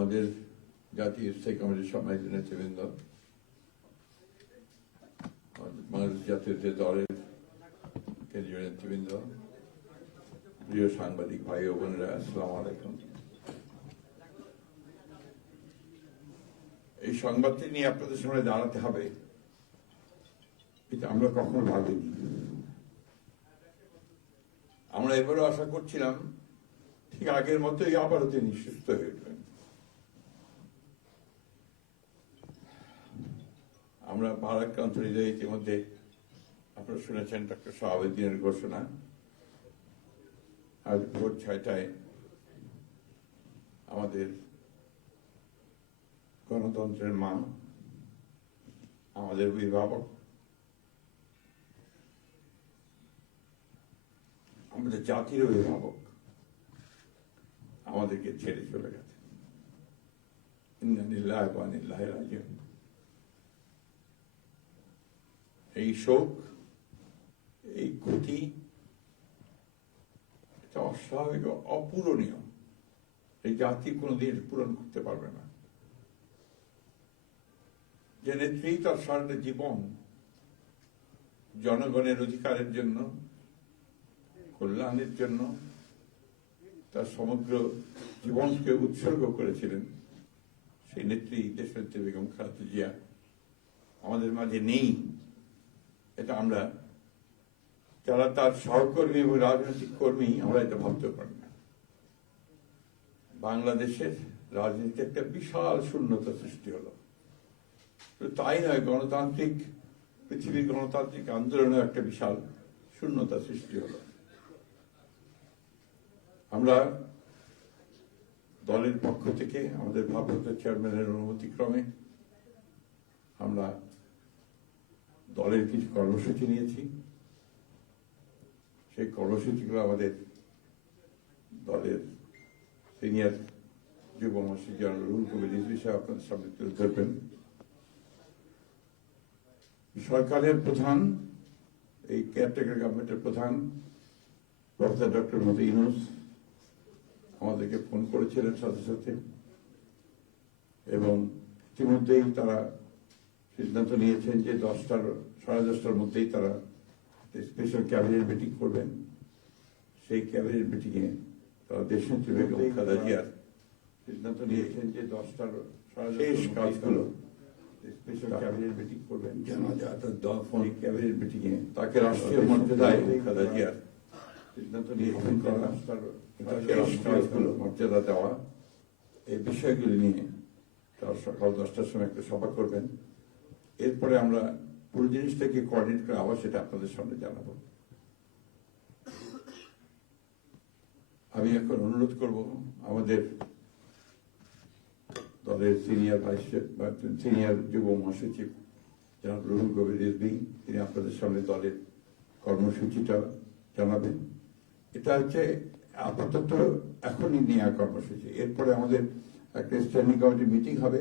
আমাদের জাতীয় স্থায়ী কমিটির সম্মানিত নেতৃবৃন্দ, বাংলাদেশ জাতীয় দলের কেন্দ্রীয় নেতৃবৃন্দ, প্রিয় সাংবাদিক ভাই ও বোনেরা, আসসালামু আলাইকুম। এই সংবাদটি নিয়ে আপনাদের সামনে দাঁড়াতে হবে, কিন্তু আমরা কখনো ভাবিনি। আমরা এবারও আশা করছিলাম ঠিক আগের মতোই আবারও তিনি সুস্থ হয়ে উঠবেন। আমরা ভারাক্রান্ত হৃদয়ে ইতিমধ্যে আপনারা শুনেছেন ডক্টর শাহাবুদ্দিনের ঘোষণা। আজ ভোর 6টায় আমাদের গণতন্ত্রের মা, আমাদের অভিভাবক, আমাদের জাতির অভিভাবক আমাদেরকে ছেড়ে চলে গেছে। ইন্না লিল্লাহি ওয়া ইন্না ইলাইহি রাজিউন। এই শোক, এই ক্ষতি, এটা অস্বাভাবিক, অপূরণীয়। এই জাতি কোনোদিন পূরণ করতে পারবে না। যে নেত্রী তার সারাটা জীবন জনগণের অধিকারের জন্য, কল্যাণের জন্য তার সমগ্র জীবনকে উৎসর্গ করেছিলেন, সেই নেত্রী দেশনেত্রী বেগম খালেদা জিয়া আমাদের মাঝে নেই। এটা আমরা যারা তার সহকর্মী এবং রাজনৈতিক কর্মী, আমরা এটা ভাবতে পারি না। বাংলাদেশের রাজনীতিতে একটা বিশাল শূন্যতা সৃষ্টি হলো। তাই নয়, গণতান্ত্রিক পৃথিবীর গণতান্ত্রিক আন্দোলনে একটা বিশাল শূন্যতা সৃষ্টি হলো। আমরা দলের পক্ষ থেকে আমাদের ভারপ্রাপ্ত চেয়ারম্যানের অনুমতিক্রমে আমরা দলের কিছু কর্মসূচি নিয়েছি। সেই কর্মসূচিগুলো আমাদের দলের সিনিয়র যুব মহাসচিব জেনারেল রুহুল কবির রিজভী সাহেব আপনাদের সামনে তুলে ধরবেন। সরকারের প্রধান, এই কেয়ারটেকার গভর্নমেন্টের প্রধান প্রফেসর ডক্টর মোহাম্মদ ইউনূস আমাদেরকে ফোন করেছিলেন সাথে সাথে, এবং ইতিমধ্যেই তারা সিদ্ধান্ত নিয়েছেন যে 10টার মধ্যেই তারা স্পেশাল ক্যাবিনেট মিটিং করবেন। সেই ক্যাবিনেট মিটিংয়ে তারা দেশনেত্রী বেগম খালেদা জিয়ার সিদ্ধান্ত নিয়েছেন যে 10টার শেষ কাজগুলো স্পেশাল ক্যাবিনেট মিটিং করবেন। ক্যাবিনেট মিটিংয়ে তাকে রাষ্ট্রীয় মর্যাদায় খালেদা জিয়ার সিদ্ধান্ত নিয়েছেন কাজগুলো মর্যাদা দেওয়া। এই বিষয়গুলি নিয়ে তারা সকাল 10টার সময় একটা সভা করবেন। এরপরে আমরা পুরো জিনিসটাকে কোঅর্ডিনেট করে আবার সেটা আপনাদের সামনে জানাবো। আমি এখন অনুরোধ করব আমাদের দলের সিনিয়র যুব মহাসচিব জনাব রুহুল কবির রিজভী, তিনি আপনাদের সামনে দলের কর্মসূচিটা জানাবেন। এটা হচ্ছে আপাতত এখনই নেওয়া কর্মসূচি। এরপরে আমাদের একটা স্ট্যান্ডিং কমিটি মিটিং হবে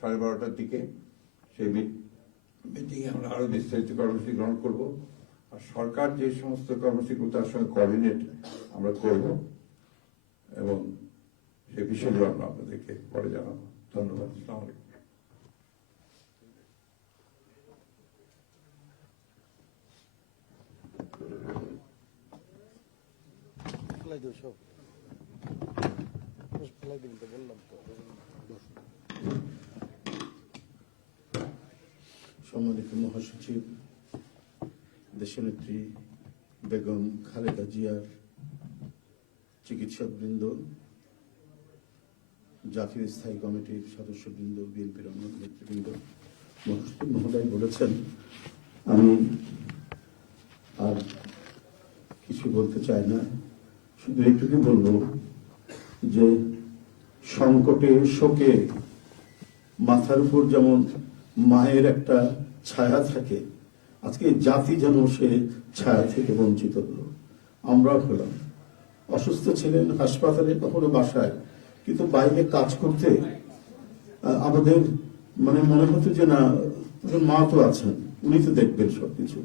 12:30টার দিকে। সেই মিটিংয়ে আমরা আরো বিস্তারিত কর্মসূচি গ্রহণ করব। আর সরকার যে সমস্ত কর্মসূচিগুলো তার সঙ্গে কোঅর্ডিনেট আমরা করব, এবং সেই বিষয়গুলো আমরা আপনাদেরকে পরে জানাবো। ধন্যবাদ। আসসালামু আলাইকুম। সম্মানিত মহাসচিব, দেশনেত্রী বেগম খালেদা জিয়ার চিকিৎসকবৃন্দ, জাতীয় স্থায়ী কমিটির সদস্যবৃন্দ, বিএনপির অন্য নেতৃবৃন্দ, মহাসচিব মহোদয় বলেছেন, আমি আর কিছু বলতে চাই না। শুধু এইটুকু বলবো যে সংকটে, শোকে মাথার উপর যেমন মায়ের একটা ছায়া থাকে, আজকে জাতি যেন সে ছায়া থেকে বঞ্চিত হলো। আমরা হলাম, অসুস্থ ছিলেন হাসপাতালে, কখনো বাসায়, কিন্তু বাইরে কাজ করতে আমাদের মনে হতো যে না, মা তো আছেন, উনি তো দেখবেন সবকিছু।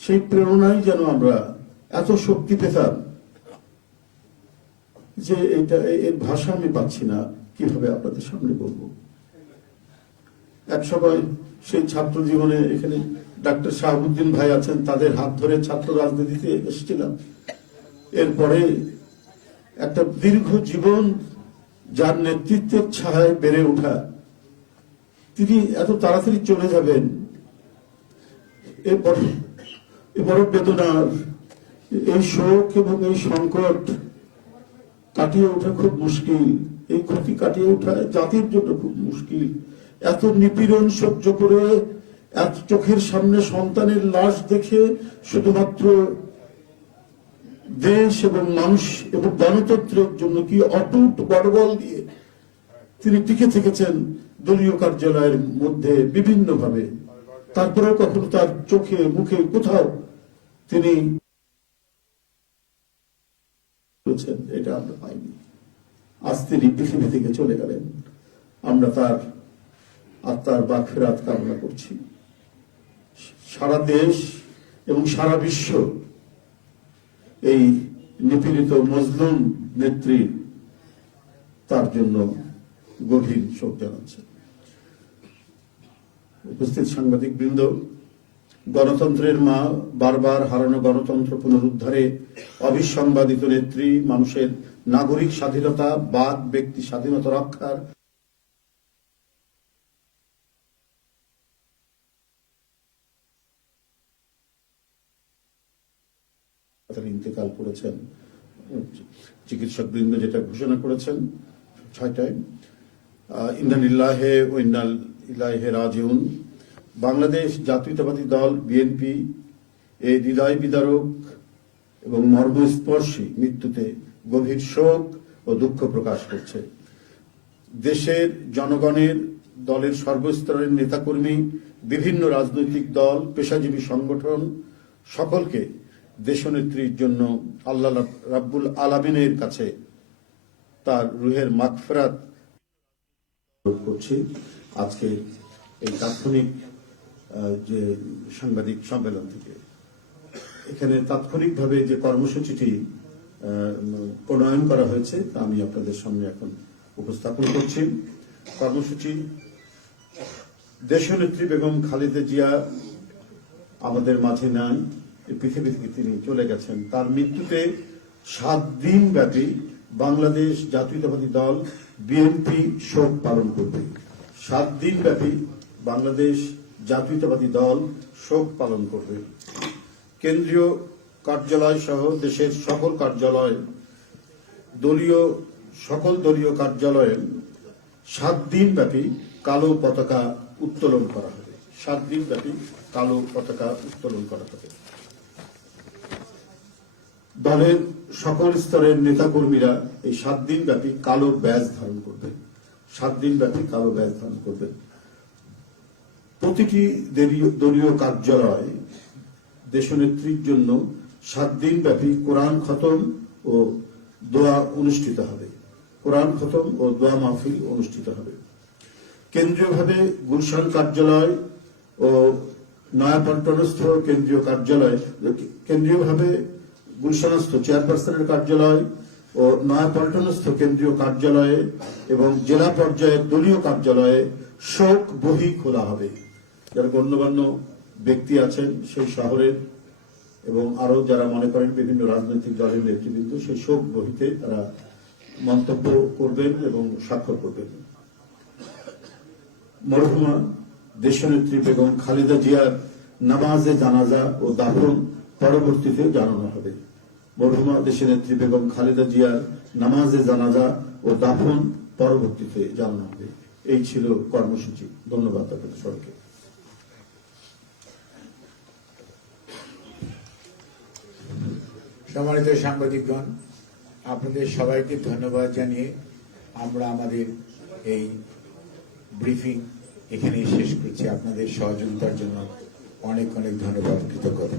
সেই প্রেরণায় যেন আমরা এত শক্তি পেতাম যে এটা, এর ভাষা আমি পাচ্ছি না। কিভাবে আপনাদের সামনে বলবো। এক সময় সেই ছাত্র জীবনে এখানে ডাক্তার শাহাবুদ্দিন ভাই আছেন, তাদের হাত ধরে ছাত্র রাজনীতিতে এসেছিলাম। এরপরে একটা দীর্ঘ জীবন যার নেতৃত্বের ছায়ায় বেড়ে ওঠা, তিনি এত তাড়াতাড়ি চলে যাবেন, এ বড় বেদনার। এই শোক এবং এই সংকট কাটিয়ে ওঠা খুব মুশকিল, এই ক্ষতি কাটিয়ে ওঠা জাতির জন্য খুব মুশকিল। এত নিপীড়ন সহ্য করে, এত চোখের সামনে সন্তানের লাশ দেখে শুধুমাত্র দেশ এবং মানুষ এবং গণতন্ত্রের জন্য কি অটুট বড়বল দিয়ে তিনি টিকে থেকেছেন দলীয় কার্যালয়ের মধ্যে বিভিন্ন ভাবে। তারপরেও কখনো তার চোখে মুখে কোথাও তিনি এটা আমরা পাইনি। আজ তিনি পৃথিবী থেকে চলে গেলেন, আমরা তার আত্মার মাগফিরাত কামনা করছি। সারা দেশ এবং সারা বিশ্ব এই নিপীড়িত মজলুম নেত্রী তার জন্য গভীর শোক জানাচ্ছে। উপস্থিত সাংবাদিক বৃন্দ, গণতন্ত্রের মা, বারবার হারানো গণতন্ত্র পুনরুদ্ধারে অবিসংবাদিত নেত্রী, মানুষের নাগরিক স্বাধীনতা, বাক ব্যক্তি স্বাধীনতা রক্ষার ইন্তেকাল করেছেন। চিকিৎসক বৃন্দ যেটা ঘোষণা করেছেন 6টায়, ইন্না লিল্লাহি ওয়া ইন্না ইলাইহি রাজিউন। বাংলাদেশ জাতীয়তাবাদী দল বিএনপি এই হৃদয় বিদারক এবং মর্মস্পর্শী মৃত্যুতে গভীর শোক ও দুঃখ প্রকাশ করছে। দেশের জনগণের, দলের সর্বস্তরের নেতাকর্মী, বিভিন্ন রাজনৈতিক দল, পেশাজীবী সংগঠন সকলকে দেশনেত্রীর জন্য আল্লাহ রাব্বুল আলামিনের কাছে তার রুহের মাগফিরাত করছি। আজকে এই তাৎক্ষণিক যে সাংবাদিক সম্মেলন থেকে এখানে তাৎক্ষণিকভাবে যে কর্মসূচিটি প্রণয়ন করা হয়েছে তা আমি আপনাদের সামনে এখন উপস্থাপন করছি। কর্মসূচি: দেশনেত্রী বেগম খালেদা জিয়া আমাদের মাঝে নাই, পৃথিবী থেকে তিনি চলে গেছেন। তার মৃত্যুতে 7 দিন ব্যাপী বাংলাদেশ জাতীয়তাবাদী দল বিএনপি শোক পালন করবে। 7 দিন ব্যাপী বাংলাদেশ জাতীয়তাবাদী দল শোক পালন করবে। কেন্দ্রীয় কার্যালয় সহ দেশের সকল কার্যালয়, সকল দলীয় কার্যালয়ে 7 দিন ব্যাপী কালো পতাকা উত্তোলন করা হবে। 7 দিন ব্যাপী কালো পতাকা উত্তোলন করা হবে। দলের সকল স্তরের নেতাকর্মীরা এই 7 দিন ব্যাপী কালো ব্যাজ ধারণ করবেন। 7 দিন ব্যাপী কালো ব্যাজ ধারণ করবেন। প্রতিটি দলীয় কার্যালয় দেশনেত্রীর জন্য 7 দিন ব্যাপী কোরআন খতম ও দোয়া অনুষ্ঠিত হবে। কোরআন খতম ও দোয়া মাহফিল অনুষ্ঠিত হবে। কেন্দ্রীয়ভাবে গুলশান কার্যালয় ও নয়াপল্টনস্থ কেন্দ্রীয় কার্যালয়, কেন্দ্রীয়ভাবে গুলশানস্থ চেয়ারপারসনের কার্যালয় ও নয়াপল্টনস্থ কেন্দ্রীয় কার্যালয়ে এবং জেলা পর্যায়ের দলীয় কার্যালয়ে শোক বহি খোলা হবে। যারা গণ্যমান্য ব্যক্তি আছেন সেই শহরের এবং আরো যারা মনে করেন বিভিন্ন রাজনৈতিক দলের নেতৃবৃন্দ, সেই শোক বহিতে তারা মন্তব্য করবেন এবং স্বাক্ষর করবেন। মরহুমা দেশনেত্রী বেগম খালেদা জিয়ার নামাজে জানাজা ও দাফন পরবর্তীতে জানানো হবে। মরহুমা দেশনেত্রী বেগম খালেদা জিয়ার নামাজে জানাজা ও দাফন পরবর্তীতে জানানো হবে। এই ছিল কর্মসূচি। ধন্যবাদ আপনাদের সবাইকে। সম্মানিত সাংবাদিকগণ, আপনাদের সবাইকে ধন্যবাদ জানিয়ে আমরা আমাদের এই ব্রিফিং এখানে শেষ করছি। আপনাদের সহযোগিতার জন্য অনেক অনেক ধন্যবাদ, কৃতজ্ঞতা।